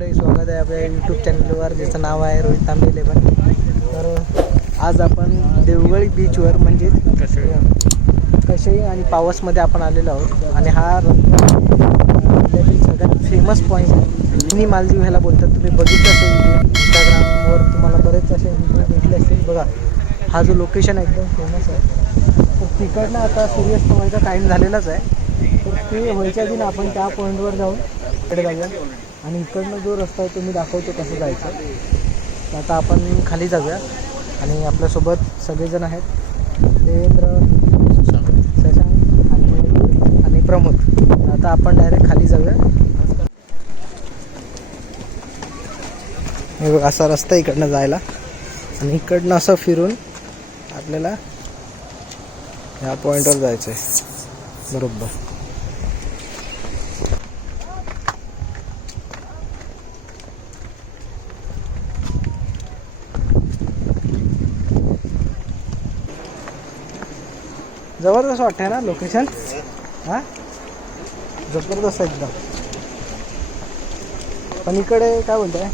मंडळी स्वागत आहे आपल्या यूट्यूब चॅनलवर ज्याचं नाव आहे रोहित तांबे इलेवन तर आज आपण देवगळी बीचवर म्हणजे कशई आणि पावसमध्ये आपण आलेलो आहोत. आणि हा रत्नागिरी सगळ्यात फेमस पॉईंट आहे. मिनी मालदीव ह्याला बोलतात तुम्ही बघितलं असेल इंस्टाग्रामवर तुम्हाला बरेच असे व्हिडिओ भेटले असतील. बघा हा जो लोकेशन आहे एकदम फेमस आहे. तर तिकडनं आता सूर्यास्त व्हायचा टाईम झालेलाच आहे. तर ते व्हायच्या आधी ना आपण त्या पॉईंटवर जाऊन इकडे जाऊया. आणि इकडनं जो रस्ता आहे तो मी दाखवतो कसं जायचं. तर आता आपण खाली जाऊया. आणि आपल्यासोबत सगळेजण आहेत. देवेंद्र शशांक आणि आणि प्रमोद. आता आपण डायरेक्ट खाली जाऊया. हे बघ असा रस्ता इकडनं जायला. आणि इकडनं असं फिरून आपल्याला ह्या पॉईंटवर जायचं आहे बरोबर. जबरदस्त वाटतंय ना लोकेशन हां? जबरदस्त एकदम. पण इकडे काय बोलताय?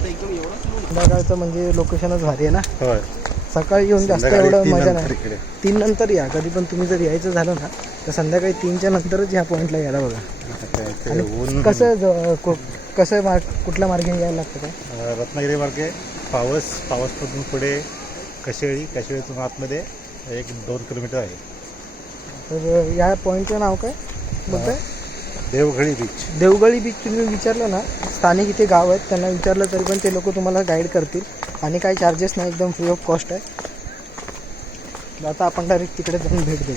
संध्याकाळचं म्हणजे लोकेशनच भारी आहे ना? होय. सकाळी येऊन जास्त एवढं मजा नाही. तीन नंतर या. कधी पण तुम्ही जर यायचं झालं ना तर संध्याकाळी तीनच्या नंतरच ह्या पॉईंटला यायला बघा. आणि कसं कसं मार्ग कुठल्या मार्गे यायला लागतं काय? रत्नागिरी मार्गे. पावस पावसपासून पुढे कशेळी कशेळीतून आतमध्ये. एक दोन किलोमीटर आहे. तर या पॉईंटचं नाव काय? बोलतंय? देवघळी बीच देवगळी बीच तुम्ही विचारलं ना स्थानिक इथे गाव आहेत त्यांना विचारलं तरी पण ते लोक तुम्हाला गाईड करतील. आणि काही चार्जेस नाही एकदम फ्री ऑफ कॉस्ट आहे. आता आपण डायरेक्ट तिकडे जाऊन भेट देऊ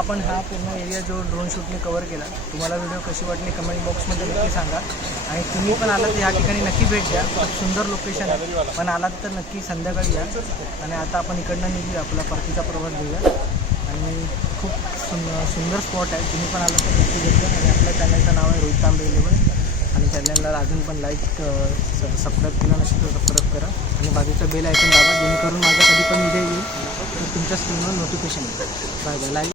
आपण हा पूर्ण एरिया जो ड्रोन शूटने कव्हर केला तुम्हाला व्हिडिओ कशी वाटली कमेंट बॉक्समध्ये नक्की सांगा. आणि तुम्ही पण आलात या ठिकाणी नक्की भेट द्या. खूप सुंदर लोकेशन आहे. पण आलात तर नक्की संध्याकाळी या. आणि आता आपण इकडनं निघूया. आपला परतीचा प्रवास घेऊया. आणि खूप सुंदर स्पॉट आहे. तुम्ही पण आलात तर नक्की भेट द्या. आणि आपल्या चॅनलचं नाव आहे रोहित तांबे इलेवन आणि चॅनलला अजून पण लाईक सबस्क्राईब केलं नसेल तर सबस्क्राईब करा. आणि बाजूचं बेल ऐकून दाबा. जेणेकरून माझं कधी पण व्हिडिओ येईल. तर तुमच्या स्क्रीनवर नोटिफिकेशन येईल. Bye bye like